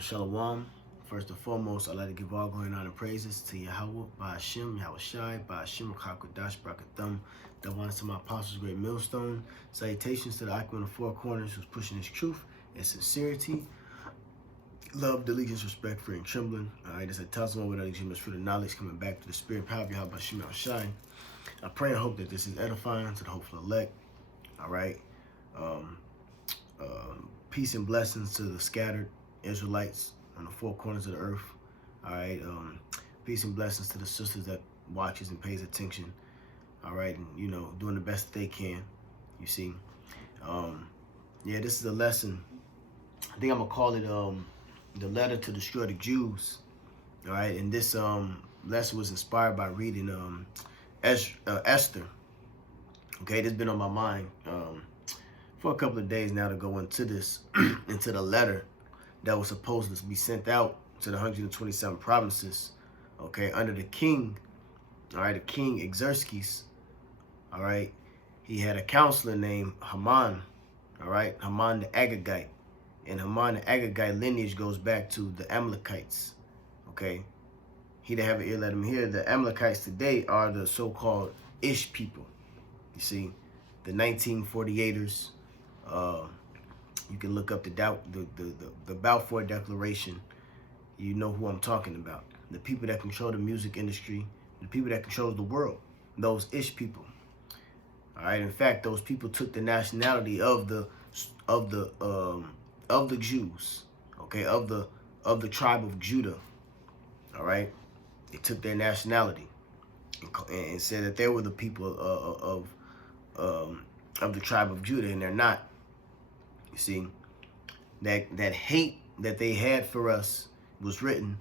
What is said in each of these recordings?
Shalom. First and foremost, I'd like to give all glory and honor and praises to Yahweh, by Hashem, Yahweh Shai, by Hashem, Kakadash, Brakathum, the ones to my apostles' great millstone. Salutations to the Icon in the four corners who's pushing his truth and sincerity. Love, allegiance, respect, fear, and trembling. All right, as I tell someone without allegiance, for the knowledge coming back to the spirit and power of Yahweh, by Hashem, Yahweh Shai. I pray and hope that this is edifying to the hopeful elect. All right. Peace and blessings to the scattered Israelites on the four corners of the earth. All right. Peace and blessings to the sisters that watches and pays attention. All right. And, you know, doing the best that they can. You see. Yeah, this is a lesson. I think I'm going to call it the letter to destroy the Jews. All right. And this lesson was inspired by reading Esther. Okay. This has been on my mind for a couple of days now to go into this, into the letter that was supposed to be sent out to the 127 provinces, okay, under the king, all right, the king Xerxes, all right. He had a counselor named Haman, all right, Haman the Agagite, and Haman the Agagite lineage goes back to the Amalekites, okay. He that have an ear, let him hear. The Amalekites today are the so-called Ish people, you see, the 1948ers. You can look up the Balfour Declaration. You know who I'm talking about. The people that control the music industry, the people that control the world, those Ish people. All right. In fact, those people took the nationality of the Jews. Okay, of the tribe of Judah. All right. They took their nationality and said that they were the people of the tribe of Judah, and they're not. You see, that hate that they had for us was written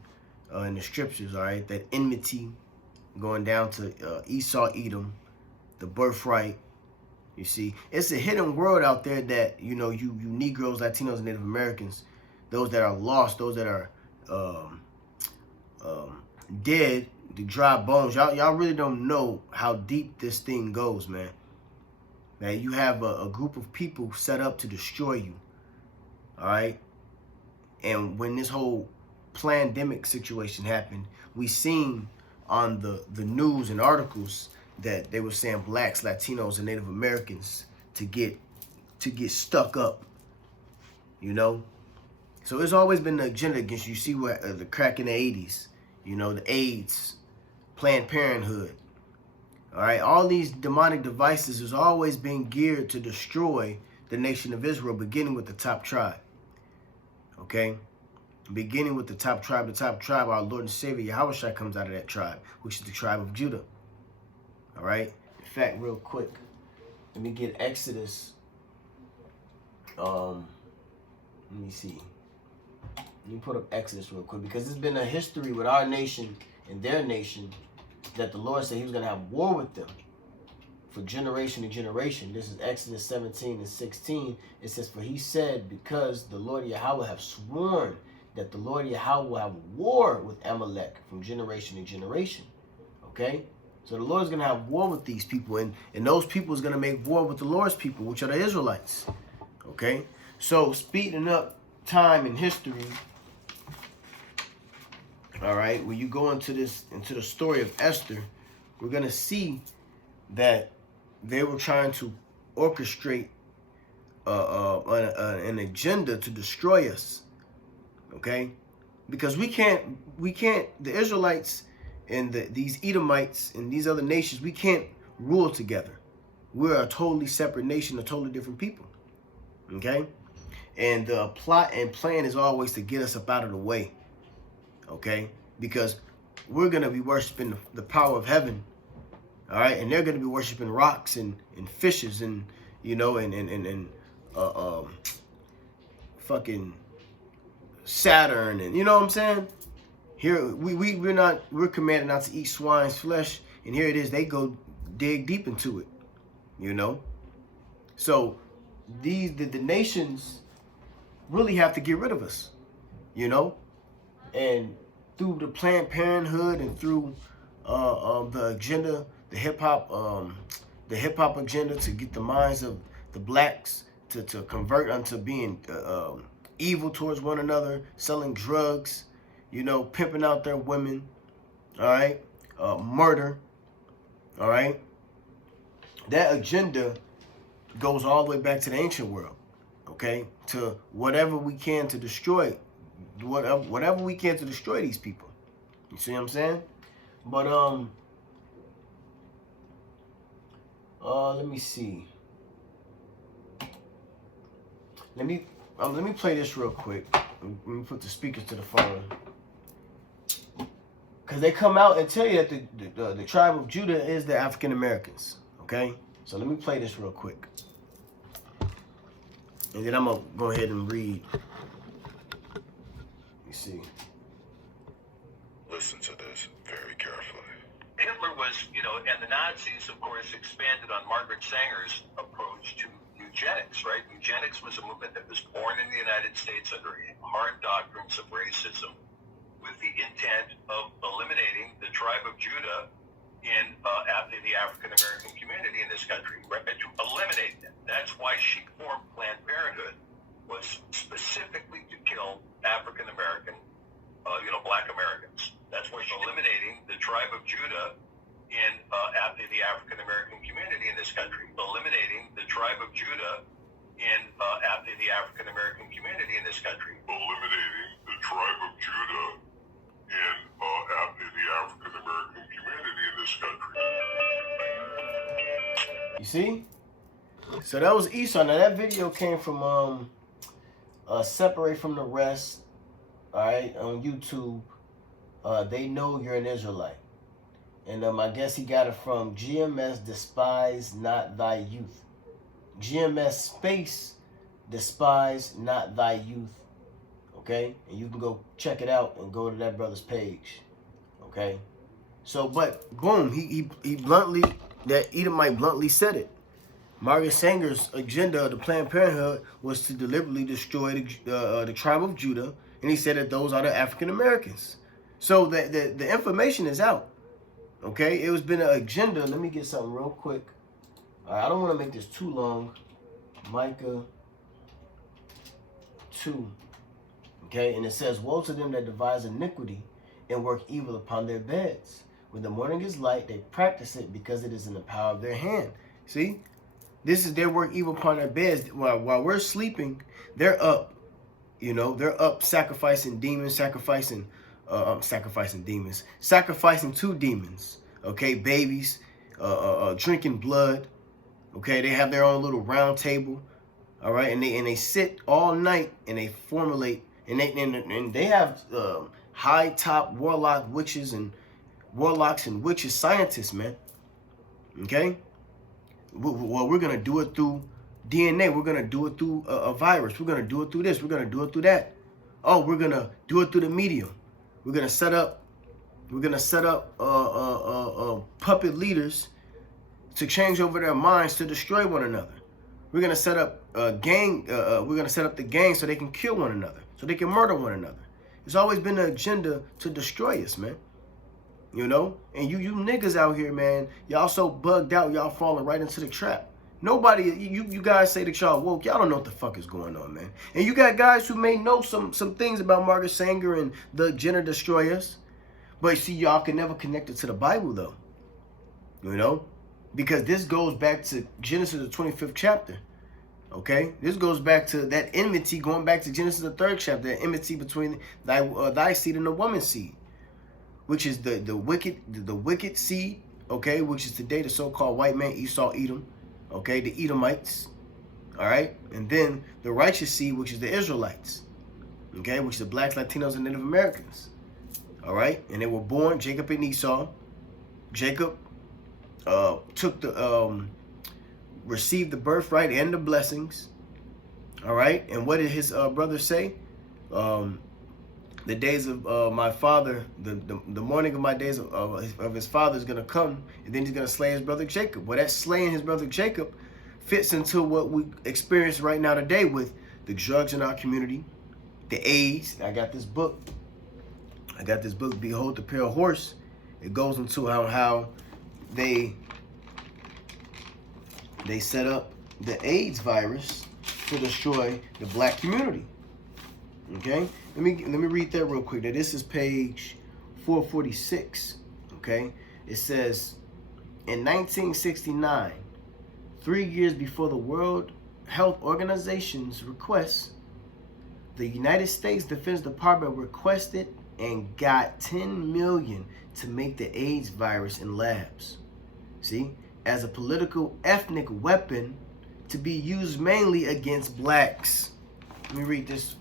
in the scriptures, all right? That enmity going down to Esau, Edom, the birthright. You see, it's a hidden world out there that, you know, you Negroes, Latinos, and Native Americans, those that are lost, those that are dead, the dry bones, y'all really don't know how deep this thing goes, man. That you have a group of people set up to destroy you, all right? And when this whole pandemic situation happened, we seen on the news and articles that they were saying blacks, Latinos, and Native Americans to get stuck up, you know? So it's always been the agenda against you. See what the crack in the 80s, you know, the AIDS, Planned Parenthood. All right, all these demonic devices has always been geared to destroy the nation of Israel, beginning with the top tribe. Okay, beginning with the top tribe, our Lord and Savior Yahweh Shai comes out of that tribe, which is the tribe of Judah. All right. In fact, real quick, let me get Exodus. Let me see. Let me put up Exodus real quick, because there's been a history with our nation and their nation that the Lord said he was going to have war with them for generation to generation. This is Exodus 17 and 16. It says, for he said, because the Lord Yahweh have sworn that the Lord Yahweh will have war with Amalek from generation to generation. Okay? So the Lord is going to have war with these people, and those people is going to make war with the Lord's people, which are the Israelites. Okay? So speeding up time in history, all right, when you go into the story of Esther, we're going to see that they were trying to orchestrate an agenda to destroy us, okay? Because we can't, the Israelites and these Edomites and these other nations, we can't rule together. We're a totally separate nation, a totally different people, okay? And the plot and plan is always to get us up out of the way. Okay, because we're going to be worshiping the power of heaven, all right, and they're going to be worshiping rocks and fishes and, you know, and fucking Saturn, and you know what I'm saying? Here we're commanded not to eat swine's flesh, and here it is, they go dig deep into it, you know. So the nations really have to get rid of us, you know. And through the Planned Parenthood and through the agenda, the hip hop agenda to get the minds of the blacks to convert unto being evil towards one another, selling drugs, you know, pimping out their women, all right, murder, all right. That agenda goes all the way back to the ancient world, okay, to whatever we can to destroy, whatever we can to destroy these people. You see what I'm saying? But let me see. Let me play this real quick. Let me put the speakers to the phone. Because they come out and tell you that the tribe of Judah is the African Americans. Okay? So let me play this real quick. And then I'm going to go ahead and read. Let me see. Listen to this very carefully. Hitler was, and the Nazis, of course, expanded on Margaret Sanger's approach to eugenics, right? Eugenics was a movement that was born in the United States under hard doctrines of racism with the intent of eliminating the tribe of Judah in the African-American community in this country, right? To eliminate them. That's why she formed Planned Parenthood, was specifically to kill African-American, Black Americans. That's why she's eliminating the tribe of Judah in the African-American community in this country. Eliminating the tribe of Judah in the African-American community in this country. Eliminating the tribe of Judah in the African-American community in this country. You see? So that was Esau. Now that video came from Separate from the Rest, all right, on YouTube. They Know You're an Israelite. And I guess he got it from GMS Despise Not Thy Youth. GMS space Despise Not Thy Youth. Okay? And you can go check it out and go to that brother's page. Okay? So, but boom, he bluntly, that Edomite bluntly said it. Margaret Sanger's agenda of the Planned Parenthood was to deliberately destroy the tribe of Judah, and he said that those are the African Americans. So the information is out. Okay, it was been an agenda. Let me get something real quick. All right, I don't want to make this too long. Micah 2. Okay, and it says, "Woe to them that devise iniquity and work evil upon their beds. When the morning is light, they practice it because it is in the power of their hand." See, this is their work evil upon their beds. While we're sleeping, they're up. They're up sacrificing demons, sacrificing to demons. Okay, babies, drinking blood. Okay, they have their own little round table. All right, and they sit all night and they formulate and they have high top warlocks and witches scientists, man. Okay, well, we're gonna do it through DNA. We're gonna do it through a virus. We're gonna do it through this. We're gonna do it through that. Oh, we're gonna do it through the media. We're gonna set up puppet leaders to change over their minds to destroy one another. We're gonna set up a gang. We're gonna set up the gang so they can kill one another, so they can murder one another. It's always been an agenda to destroy us, man. And you niggas out here, man, y'all so bugged out, y'all falling right into the trap. Nobody, you guys say that y'all woke, y'all don't know what the fuck is going on, man. And you got guys who may know some things about Margaret Sanger and the agenda to destroy us. But see, y'all can never connect it to the Bible, though. Because this goes back to Genesis, the 25th chapter. Okay? This goes back to that enmity, going back to Genesis, the 3rd chapter, that enmity between thy seed and the woman's seed, which is the wicked seed, okay, which is today the so-called white man, Esau, Edom, okay, the Edomites, all right, and then the righteous seed, which is the Israelites, okay, which is the blacks, Latinos, and Native Americans, all right, and they were born, Jacob and Esau. Jacob received the birthright and the blessings, all right, and what did his brother say? The days of my father, the morning of my days of his father is going to come, and then he's going to slay his brother Jacob. Well, that slaying his brother Jacob fits into what we experience right now today with the drugs in our community, the AIDS. I got this book, Behold the Pale Horse. It goes into how they set up the AIDS virus to destroy the black community. Okay, let me read that real quick. Now this is page 446. Okay, it says in 1969, 3 years before the World Health Organization's request, the United States Defense Department requested and got $10 million to make the AIDS virus in labs. See, as a political ethnic weapon to be used mainly against blacks. Let me read this.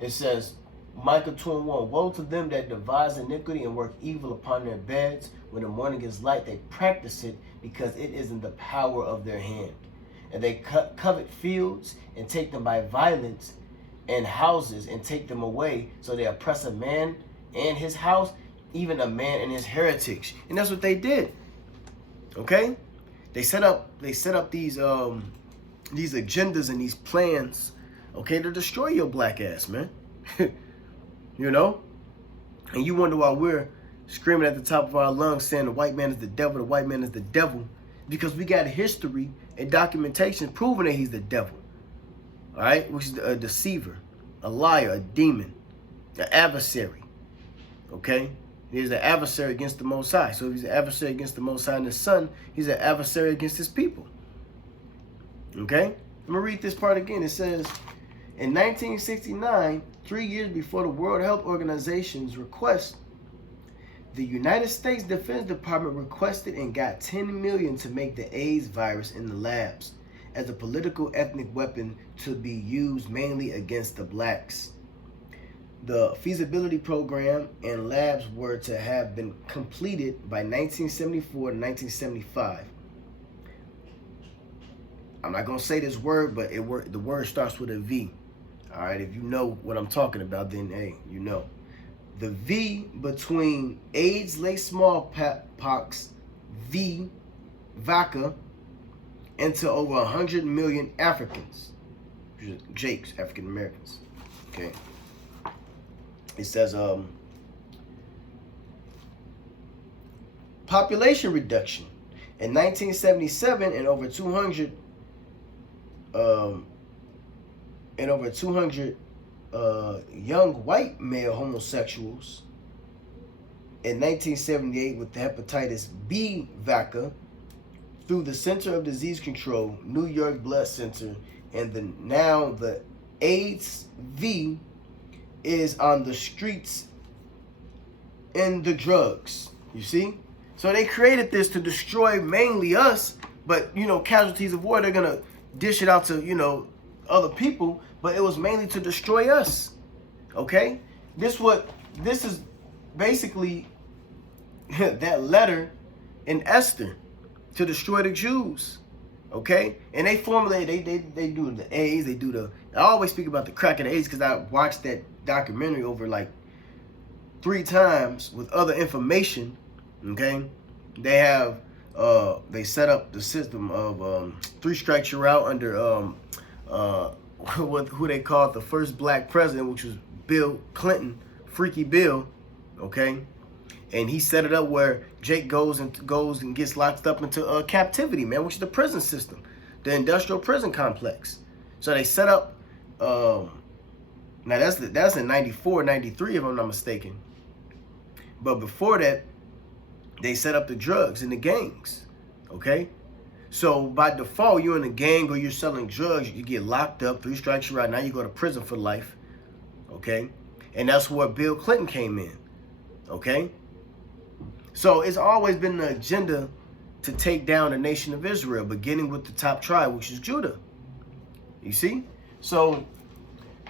It says, Micah 21, woe to them that devise iniquity and work evil upon their beds. When the morning is light, they practice it because it is in the power of their hand. And they covet fields and take them by violence, and houses and take them away. So they oppress a man and his house, even a man and his heritage. And that's what they did. Okay? They set up these agendas and these plans, okay, to destroy your black ass, man. You know? And you wonder why we're screaming at the top of our lungs saying the white man is the devil, because we got history and documentation proving that he's the devil. All right? Which is a deceiver, a liar, a demon, an adversary. Okay? He's an adversary against the Most High. So if he's an adversary against the Most High and his Son, he's an adversary against his people. Okay? I'm going to read this part again. It says, in 1969, 3 years before the World Health Organization's request, the United States Defense Department requested and got $10 million to make the AIDS virus in the labs as a political ethnic weapon to be used mainly against the blacks. The feasibility program and labs were to have been completed by 1974 to 1975. I'm not going to say this word, but the word starts with a V. All right, if you know what I'm talking about, then hey, you know. The V between AIDS, lace smallpox, V, VACA, into over 100 million Africans. Jakes, African Americans. Okay. It says population reduction. In 1977, and over 200 young white male homosexuals. In 1978, with the hepatitis B VACA, through the Center of Disease Control, New York Blood Center, and now the AIDS V is on the streets in the drugs. You see? So they created this to destroy mainly us, but, you know, casualties of war, they're going to dish it out to, you know, other people, but it was mainly to destroy us. Okay? This is basically that letter in Esther to destroy the Jews. Okay? And they formulate, they do the AIDS, I always speak about the crack of the AIDS because I watched that documentary over like 3 times with other information. Okay? They have they set up the system of 3 strikes you're out under who they called the first black president, which was Bill Clinton, Freaky Bill. Okay? And he set it up where Jake goes and gets locked up into captivity, man, which is the prison system, the industrial prison complex. So they set up, now that's in 94, 93, if I'm not mistaken. But before that, they set up the drugs and the gangs, okay? So by default, you're in a gang or you're selling drugs, you get locked up, 3 strikes you're out, now you go to prison for life, okay? And that's where Bill Clinton came in, okay? So it's always been the agenda to take down the nation of Israel, beginning with the top tribe, which is Judah. You see? So,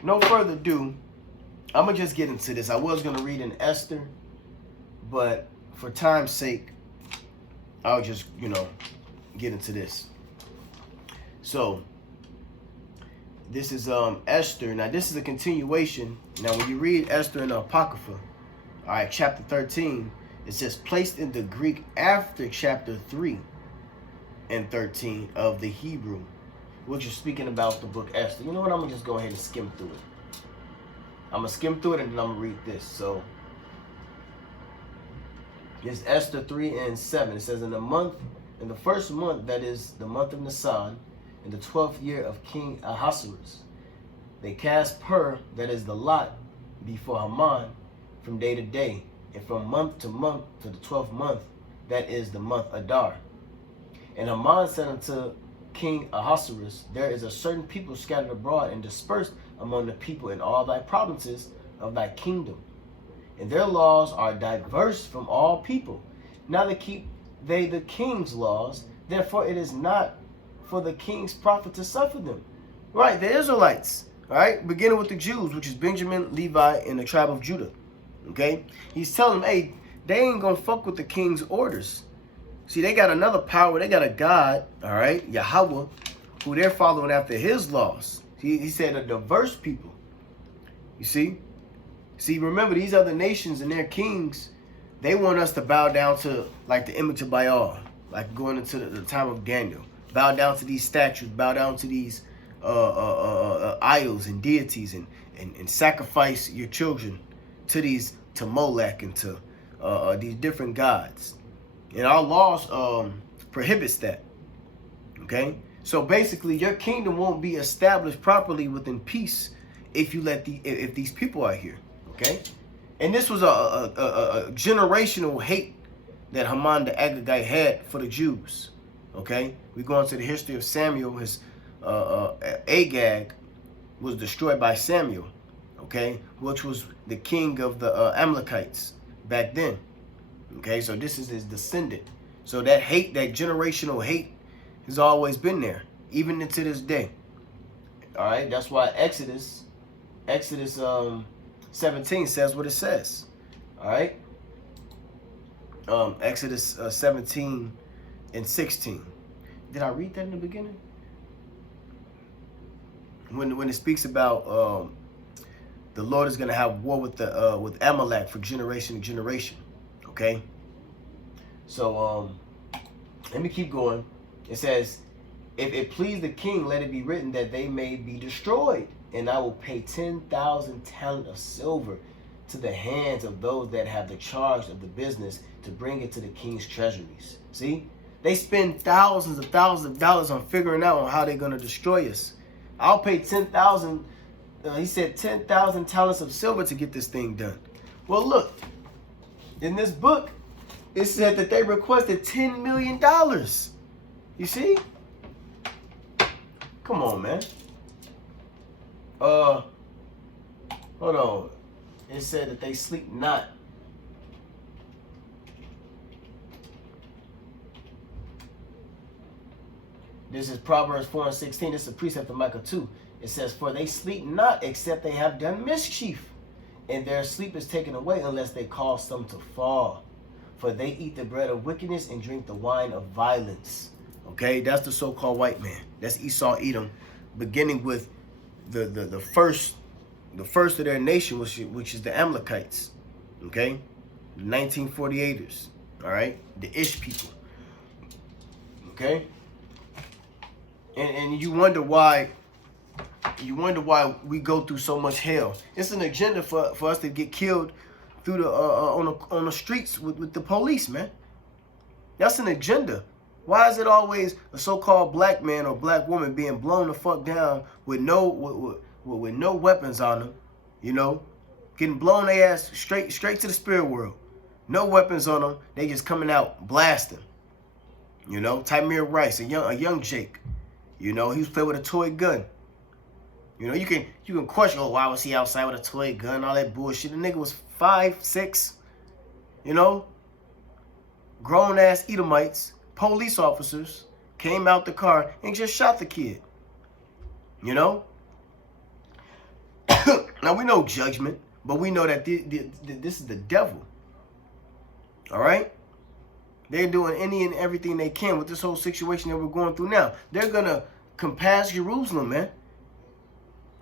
no further ado, I'm going to just get into this. I was going to read in Esther, but for time's sake, I'll just, get into this. So, this is Esther. Now, this is a continuation. Now, when you read Esther in the Apocrypha, all right, chapter 13, it says placed in the Greek after chapter 3 and 13 of the Hebrew, which is speaking about the book Esther. You know what? I'm going to just go ahead and skim through it. I'm going to skim through it and then I'm going to read this. So, it's Esther 3 and 7. It says, in the first month, that is the month of Nisan, in the 12th year of King Ahasuerus, they cast Pur, that is the lot, be for Haman from day to day, and from month to month to the 12th month, that is the month Adar. And Haman said unto King Ahasuerus, there is a certain people scattered abroad and dispersed among the people in all thy provinces of thy kingdom, and their laws are diverse from all people. Neither keep they the king's laws, therefore it is not for the king's profit to suffer them. Right, the Israelites, all right, beginning with the Jews, which is Benjamin, Levi, and the tribe of Judah. Okay, he's telling them, hey, they ain't gonna fuck with the king's orders. See, they got another power. They got a God, all right, Yahweh, who they're following after his laws. He said a diverse people. You see? See, remember, these other nations and their kings, they want us to bow down to, like, the image of Baal, like going into the time of Daniel. Bow down to these statues, bow down to these idols and deities, and sacrifice your children to Molech and to these different gods. And our laws prohibits that. Okay? So basically, your kingdom won't be established properly within peace if you let if these people are here. Okay? And this was a generational hate that Haman the Agagite had for the Jews. Okay? We go into the history of Samuel. His Agag was destroyed by Samuel. Okay? Which was the king of the Amalekites back then. Okay, so this is his descendant. So that hate, that generational hate, has always been there, even into this day. All right, that's why Exodus 17 says what it says. All right, Exodus 17 and 16. Did I read that in the beginning? When it speaks about the Lord is going to have war with Amalek for generation to generation. Okay, so let me keep going. It says, if it please the king, let it be written that they may be destroyed, and I will pay 10,000 talents of silver to the hands of those that have the charge of the business to bring it to the king's treasuries. See, they spend thousands of dollars on figuring out on how they're going to destroy us. I'll pay 10,000. He said 10,000 talents of silver to get this thing done. Well, look. In this book, it said that they requested $10 million. You see? Come on, man. Hold on. It said that they sleep not. This is Proverbs 4 and 16. This is a precept of Micah 2. It says, for they sleep not except they have done mischief, and their sleep is taken away unless they cause some to fall. For they eat the bread of wickedness and drink the wine of violence. Okay, that's the so-called white man. That's Esau, Edom, beginning with the first of their nation, which is the Amalekites. Okay, the 1948ers. All right, the Ish people. Okay, and you wonder why. You wonder why we go through so much hell. It's an agenda for us to get killed through the on the streets with the police, man. That's an agenda. Why is it always a so-called black man or black woman being blown the fuck down with no weapons on them, you know, getting blown their ass straight to the spirit world, no weapons on them, they just coming out blasting, you know. Tymir Rice, a young Jake, you know, he was playing with a toy gun. You know, you can question, oh, why was he outside with a toy gun, all that bullshit. The nigga was 5'6", you know, grown ass Edomites, police officers came out the car and just shot the kid. You know? Now we know judgment, but we know that this is the devil. All right? They're doing any and everything they can with this whole situation that we're going through now. They're gonna compass Jerusalem, man.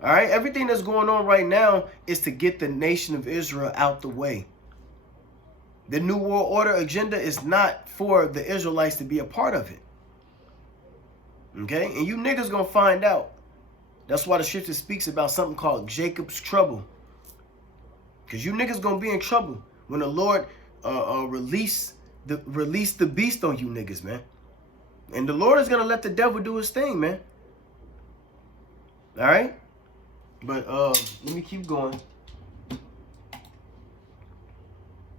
All right, everything that's going on right now is to get the nation of Israel out the way. The New World Order agenda is not for the Israelites to be a part of it. Okay, and you niggas gonna find out. That's why the scripture speaks about something called Jacob's trouble. Because you niggas gonna be in trouble when the Lord release the beast on you niggas, man. And the Lord is gonna let the devil do his thing, man. All right. But let me keep going.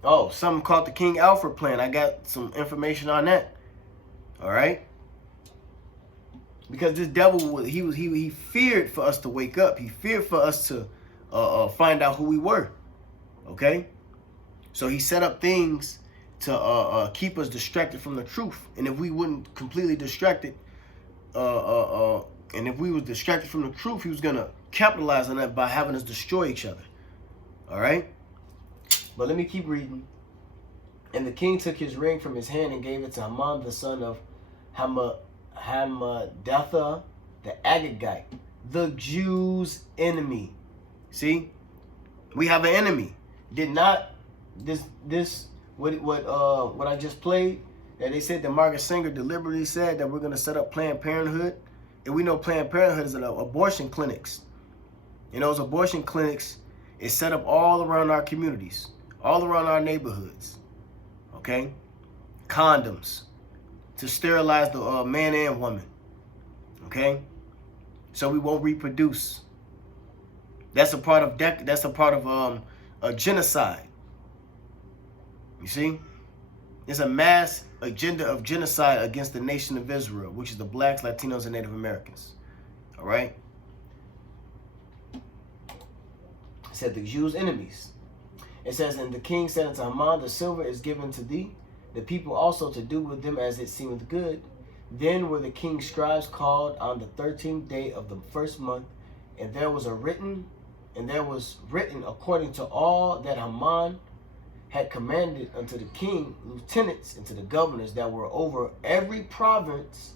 Oh, something called the King Alfred Plan. I got some information on that. All right. Because this devil, he feared for us to wake up. He feared for us to find out who we were. Okay. So he set up things to keep us distracted from the truth. And if we wouldn't completely distracted, and if we was distracted from the truth, he was gonna capitalize on that by having us destroy each other. All right. But let me keep reading. And the king took his ring from his hand and gave it to Haman, the son of Hammedatha, the Agagite, the Jews' enemy. See, we have an enemy. Did not what I just played? That they said that Margaret Sanger deliberately said that we're going to set up Planned Parenthood, and we know Planned Parenthood is abortion clinics. And those abortion clinics is set up all around our communities, all around our neighborhoods. Okay, condoms to sterilize the man and woman. Okay, so we won't reproduce. That's a part of a genocide. You see, it's a mass agenda of genocide against the nation of Israel, which is the blacks, Latinos, and Native Americans. All right. It said the Jews' enemies. It says, and the king said unto Haman, the silver is given to thee, the people also to do with them as it seemeth good. Then were the king's scribes called on the 13th day of the first month, and there was written according to all that Haman had commanded unto the king, lieutenants, and to the governors that were over every province,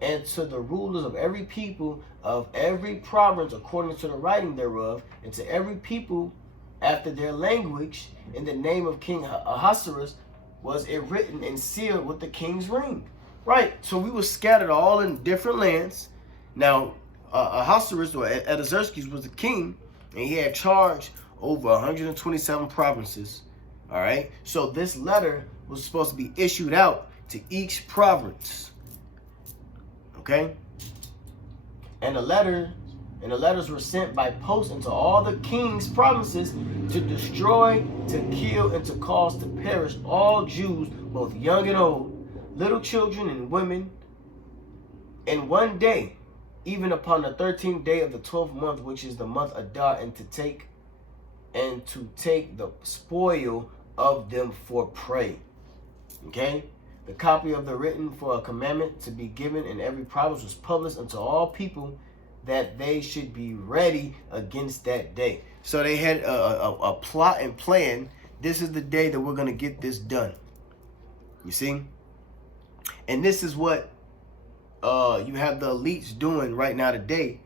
and to the rulers of every people of every province according to the writing thereof, and to every people after their language, in the name of King Ahasuerus, was it written and sealed with the king's ring. Right, so we were scattered all in different lands. Now, Ahasuerus, or Artaxerxes, was the king, and he had charge over 127 provinces. All right, so this letter was supposed to be issued out to each province. Okay, and the letters were sent by post into all the king's provinces to destroy, to kill, and to cause to perish all Jews, both young and old, little children and women, in one day, even upon the 13th day of the 12th month, which is the month Adar, and to take the spoil of them for prey. Okay, the copy of the written for a commandment to be given in every province was published unto all people, that they should be ready against that day. So they had a plot and plan. This is the day that we're going to get this done. You see? And this is what you have the elites doing right now today.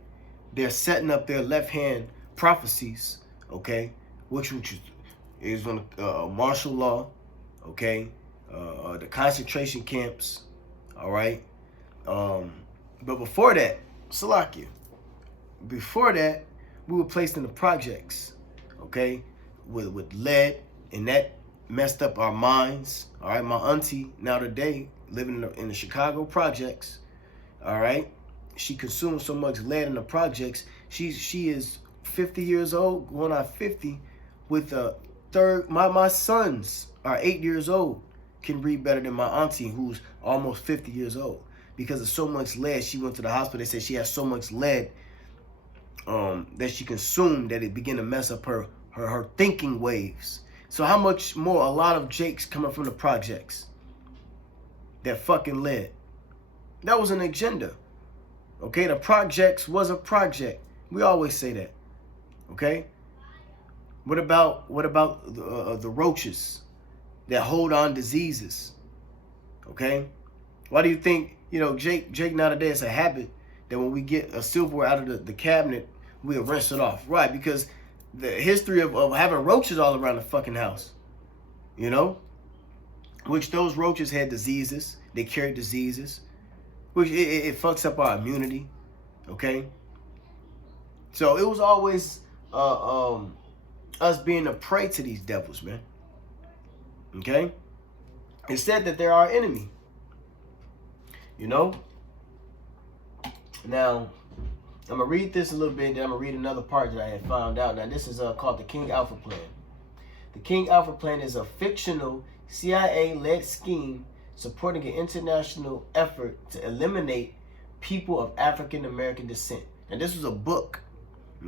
They're setting up their left-hand prophecies, okay, which is on martial law, okay, the concentration camps, all right. But before that, Salakia, before that, we were placed in the projects, okay, with lead, and that messed up our minds. All right, my auntie now today living in the Chicago projects. All right, she consumed so much lead in the projects. She is 50 years old, going on 50, with a third. My sons are 8 years old, can read better than my auntie, who's almost 50 years old. Because of so much lead, she went to the hospital. They said she has so much lead that she consumed that it began to mess up her thinking waves. So how much more a lot of Jakes coming from the projects that fucking led? That was an agenda. Okay, the projects was a project. We always say that. Okay. What about the roaches that hold on diseases? Okay. Why do you think, Jake nowadays it's a habit that when we get a silverware out of the cabinet, we'll rinse it off? Right, because the history of having roaches all around the fucking house, which those roaches had diseases. They carried diseases, which it fucks up our immunity, okay? So it was always us being a prey to these devils, man, okay? It said that they're our enemy. Now, I'm going to read this a little bit, then I'm going to read another part that I had found out. Now, this is called the King Alpha Plan. The King Alfred Plan is a fictional CIA-led scheme supporting an international effort to eliminate people of African American descent. And this was a book.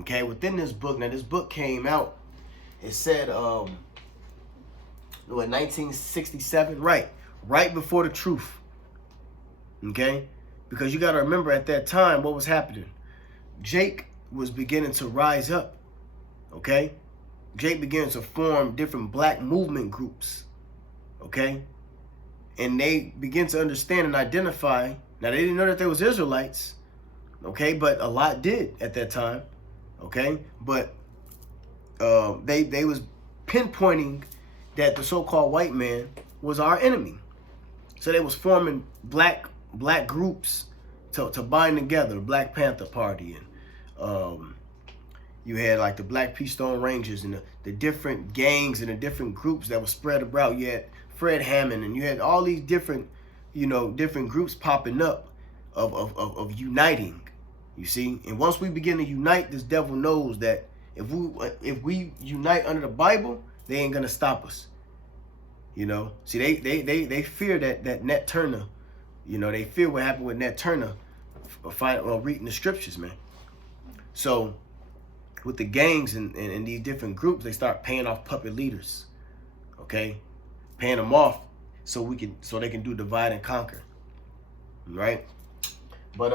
Okay, within this book, now this book came out, it said, 1967? Right before the truth. Okay? Because you got to remember at that time what was happening. Jake was beginning to rise up. Okay? Jake began to form different black movement groups. Okay? And they began to understand and identify. Now, they didn't know that there was Israelites. Okay? But a lot did at that time. Okay? But they was pinpointing that the so-called white man was our enemy. So they was forming black groups to bind together. The Black Panther Party, and you had like the Black Pea Stone Rangers, and the different gangs and the different groups that were spread about. You had Fred Hammond, and you had all these different, different groups popping up of uniting. You see, and once we begin to unite, this devil knows that if we unite under the Bible, they ain't gonna stop us. See, they fear that Nat Turner. They fear what happened with Nat Turner, reading the scriptures, man. So, with the gangs and these different groups, they start paying off puppet leaders. Okay, paying them off so they can do divide and conquer. Right? But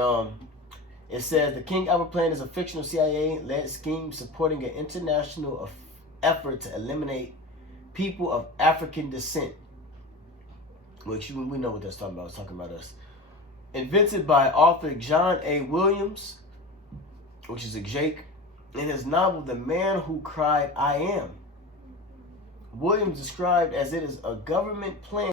it says the King Albert Plan is a fictional CIA-led scheme supporting an international effort to eliminate people of African descent. Which we know what that's talking about. It's talking about us. Invented by author John A. Williams, which is a Jake, in his novel The Man Who Cried I Am. Williams described as it is a government plan